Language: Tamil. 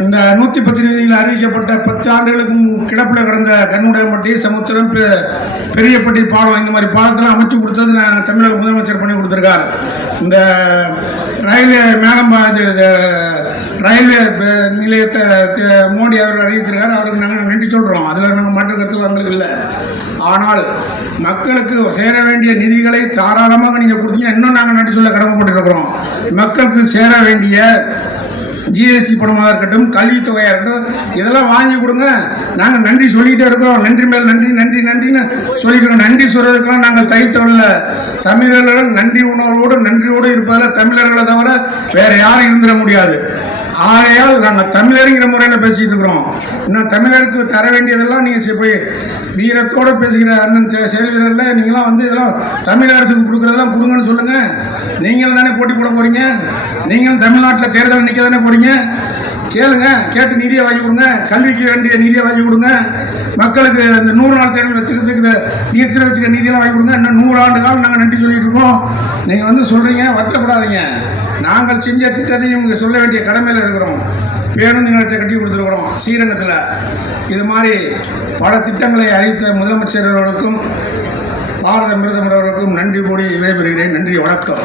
இந்த நூற்றி பத்து நிதியில் அறிவிக்கப்பட்ட பத்து ஆண்டுகளுக்கும் கிடப்பில் கிடந்த கண்ணுடையம்பட்டி சமுத்திரம் பெ- பெரியப்பட்டி பாலம் இந்த மாதிரி பாலத்தெல்லாம் அமைச்சு கொடுத்தது நான் தமிழக முதலமைச்சர் பண்ணி கொடுத்துருக்கார். இந்த ரயில்வே மேலம் ரயில்வே நிலையத்தை மோடி அவர்கள் அறிவித்திருக்கார். அவருக்கு நாங்கள் நன்றி சொல்கிறோம் அதில் நாங்கள் மாற்று கருத்து எங்களுக்கு இல்லை. ஆனால் மக்களுக்கு சேர வேண்டிய நிதிகளை தாராளமாக நீங்கள் கொடுத்தீங்கன்னா இன்னும் நாங்கள் நன்றி சொல்ல கடமைப்பட்டிருக்கிறோம் மக்களுக்கு சேர வேண்டிய ஜிஎஸ்டி பணமாக இருக்கட்டும் கல்வித்தொகையாக இருக்கட்டும் இதெல்லாம் வாங்கி கொடுங்க. நாங்கள் நன்றி சொல்லிக்கிட்டே இருக்கிறோம். நன்றி மேல் நன்றி நன்றி நன்றின்னு சொல்லிட்டு நன்றி சொல்கிறதுக்கெல்லாம் நாங்கள் தைத்தொழில் தமிழர்கள் நன்றி உணர்வோடு நன்றியோடு இருப்பதில் தமிழர்களை தவிர வேறு யாரும் இருந்துட முடியாது. ஆகையால் நாங்கள் தமிழருங்கிற முறையில் பேசிட்டு இருக்கிறோம். இன்னும் தமிழருக்கு தர வேண்டியதெல்லாம் நீங்கள் போய் வீரத்தோடு பேசுகிற அண்ணன் செயல் வீரரில் நீங்களாம் வந்து இதெல்லாம் தமிழ் அரசுக்கு கொடுக்குறதெல்லாம் கொடுங்கன்னு சொல்லுங்கள் நீங்களும் தானே போட்டி போட போகிறீங்க நீங்களும் தமிழ்நாட்டில் தேர்தல் நிற்க தானே போகிறீங்க கேளுங்க கேட்டு நிதியை வாங்கி கொடுங்க கல்விக்கு வேண்டிய நிதியை வாங்கி கொடுங்க. மக்களுக்கு இந்த நூறு நாள் தேர்தல் வச்சுக்கிறதுக்கு இந்த வச்சுக்க நிதியெல்லாம் வாங்கி கொடுங்க. இன்னும் நூறு ஆண்டு காலம் நாங்கள் நன்றி சொல்லிட்டு இருக்கோம். நீங்கள் வந்து சொல்கிறீங்க வருத்தப்படாதீங்க. நாங்கள் செஞ்ச திட்டத்தையும் சொல்ல வேண்டிய கடமையில் இருக்கிறோம். பேருந்து நிலையத்தை கட்டி கொடுத்துருக்குறோம் ஸ்ரீரங்கத்தில். இது மாதிரி பல திட்டங்களை அறிவித்த முதலமைச்சர் அவர்களுக்கும் பாரத பிரதமர் அவர்களுக்கும் நன்றி கூடி விடைபெறுகிறேன். நன்றி வணக்கம்.